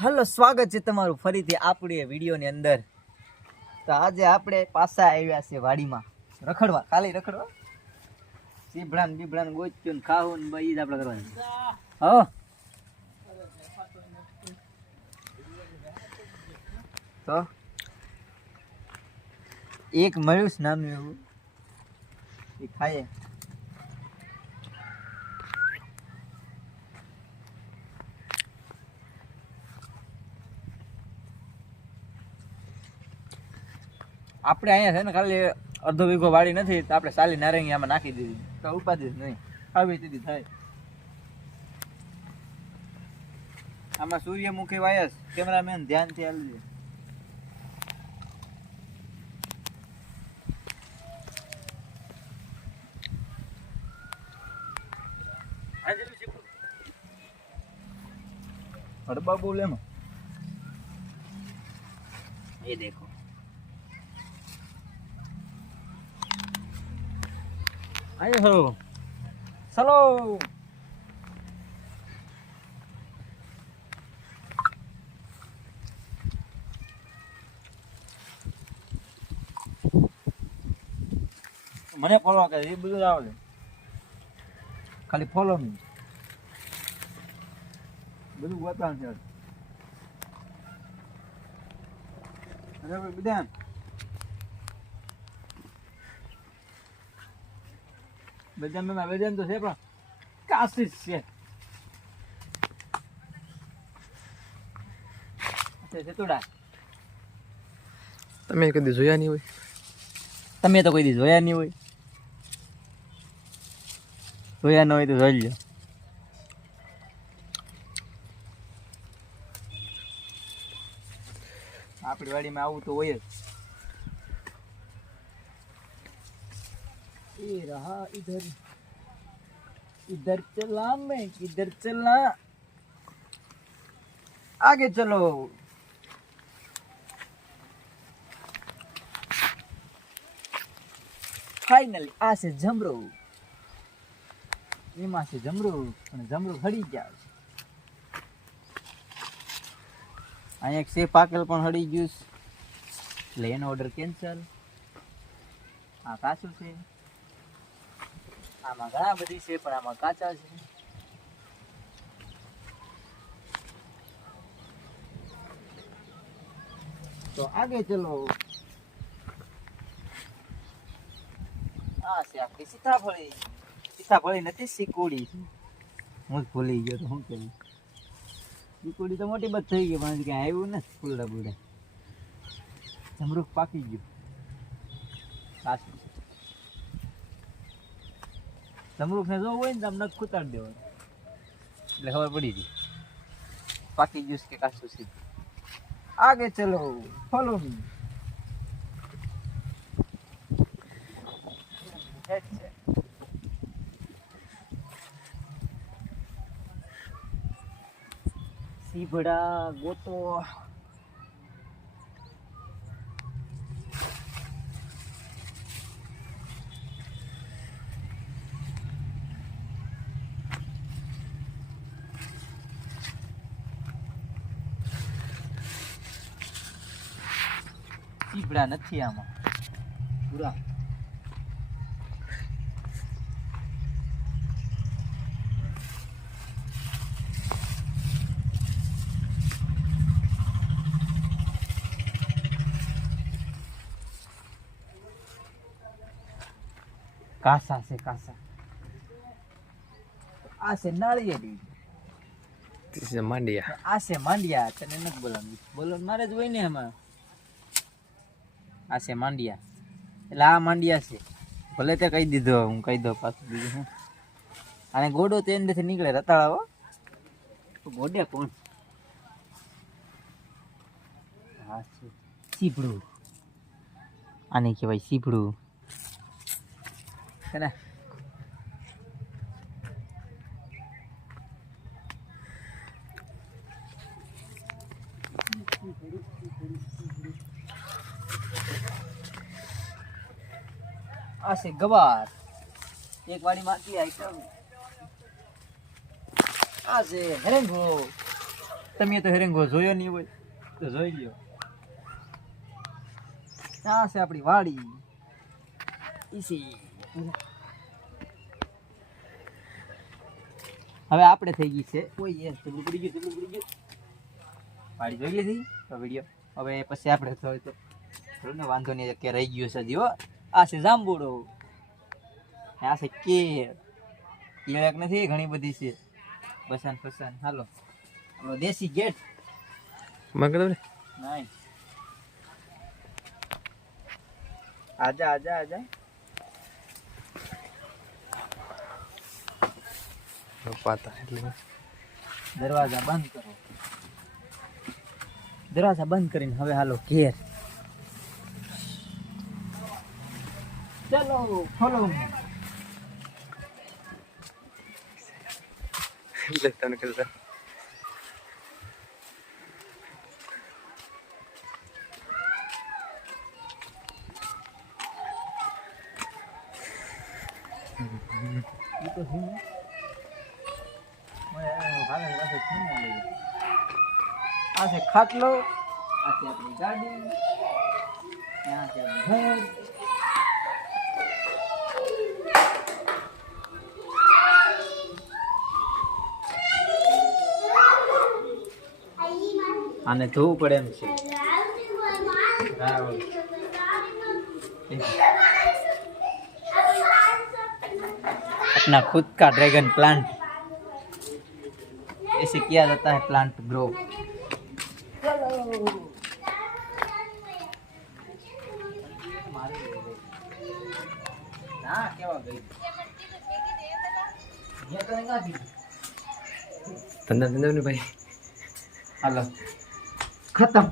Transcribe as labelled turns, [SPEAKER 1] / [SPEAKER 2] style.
[SPEAKER 1] Hello, સ્વાગત છે તમારું ફરીથી આપણી વિડીયોની અંદર. તો આજે આપણે પાછા આવ્યા છે વાડીમાં. રખડવા ખાલી રખડવા? સીભડાન બીભડાન ગોચ્યું ને ખાવું ને બઈ જ આપણે કરવાનું. હો. તો, એક મળ્યું નામ એવું. એ ખાઈએ આપણે અહીંયા છે ને ખાલી અડધો વીઘો વાળી નથી, તો આપણે સાલી નારંગી આમાં નાખી દીધી. તો ઉપાધિ નહીં. આવી દીધી થાય. આમાં સૂર્યમુખી વાયસ, કેમેરામેન ધ્યાનથી આવી હડબા બોલે એ દેખો. આયો હો. ચલો. મને ફોલો કરે, એ બધું આવડે. ખાલી ફોલો મી બધું ગોતાણ છે. અરે બધા બદામમાં બદામ તો છે પણ કાશી છે.
[SPEAKER 2] તમે કદી જોયા નહીં હોય?
[SPEAKER 1] તમે તો કોઈ જોયા નહીં હોય. જોયા ન હોય તો જોઈ લો આપણી વાડીમાં આવું તો હોય જ. ये रहा इधर इधर चला मैं किधर चला आगे चलो ફાઇનલી આ છે જમરો એમાં છે જમરો અને જમરો હળી ગયા છે અહીંયા એક સેફ પાકેલ પણ હળી ગયું છે એટલે એનો ઓર્ડર કેન્સલ આ કાચું છે આમાં ઘણા બધી છે, પણ આમાં કાચા છે. તો આગે ચલો. આ છે આપણી સીતાફળી. સીતાફળી નથી, શીકુડી. હું ભૂલી ગયો તો શું કરું? શીકુડી તો મોટી બધ થઈ ગઈ, પણ ક્યાંય આવ્યું ને ફૂલડા બુલડા જમરૂખ પાકી ગયું. સાચું છે ને જોવું હોય ને તમને કૂતાડી દેવાનું. એટલે ખબર પડી હતી પાકી જ્યુસ કે કાચું સીધું આગે ચલો, ફોલો. મી સીભડા ગોતો. સીભડા નથી આમાં. પૂરા. કાસા છે કાસા. આ છે નાળિયેરી
[SPEAKER 2] માંડિયા.
[SPEAKER 1] આ છે માંડિયા તને નથી બોલવાનું. બોલવાનું મારે જ હોય ને એમાં આ છે માંડિયા. એટલે આ માંડિયા છે. ભલે તે કહી દીધો હું કહી દઉં પાછું બીજું અને ગોડો તે અંદરથી નીકળે રતાળાઓ ગોડે કોણ? હા છે સીપડું આને કહેવાય સીપડું છે આ છે ગવાર. એક વાડી માંથી આઈટમ આ છે હેરેંગો. તમે તો હેરેંગો જોયો નહીં હોય, તો જોઈ લ્યો. આ છે આપણી વાડી. ઈસી હવે આપણે થઈ ગઈ છે. ઓય યસ તુલું પડી ગયું તુલું પડી ગયું. વાડી જોઈ લીધી વીડિયો. હવે પછી આપણે તો વાંધો નહીં કે રહી ગયું છે હો. આ છે જાંબુડો. આ છે કેર કેળ. એક નથી ઘણી બધી છે. બસાન ફસાન હાલો. હાલો દેશી ગેટ.
[SPEAKER 2] મંગળ રે
[SPEAKER 1] નાઈસ આજા આજા આજા.
[SPEAKER 2] પાતા એટલે.
[SPEAKER 1] દરવાજા બંધ કરો. દરવાજા બંધ કરીને હવે હાલો ઘેર. ચલો ફોલો
[SPEAKER 2] એટલે તને કરતા
[SPEAKER 1] ઈ તો છે ને. ઓય, આ છે. આ ખાટલો આ છે આપણી ગાડી ત્યાં છે ઘર આને ધોવું પડે એમ છે રાવળ. अपना खुद का ड्रैगन प्लांट ऐसे किया जाता है प्लांट ग्रो
[SPEAKER 2] ધંધા ધંધા ને ભાઈ
[SPEAKER 1] हेलो खत्म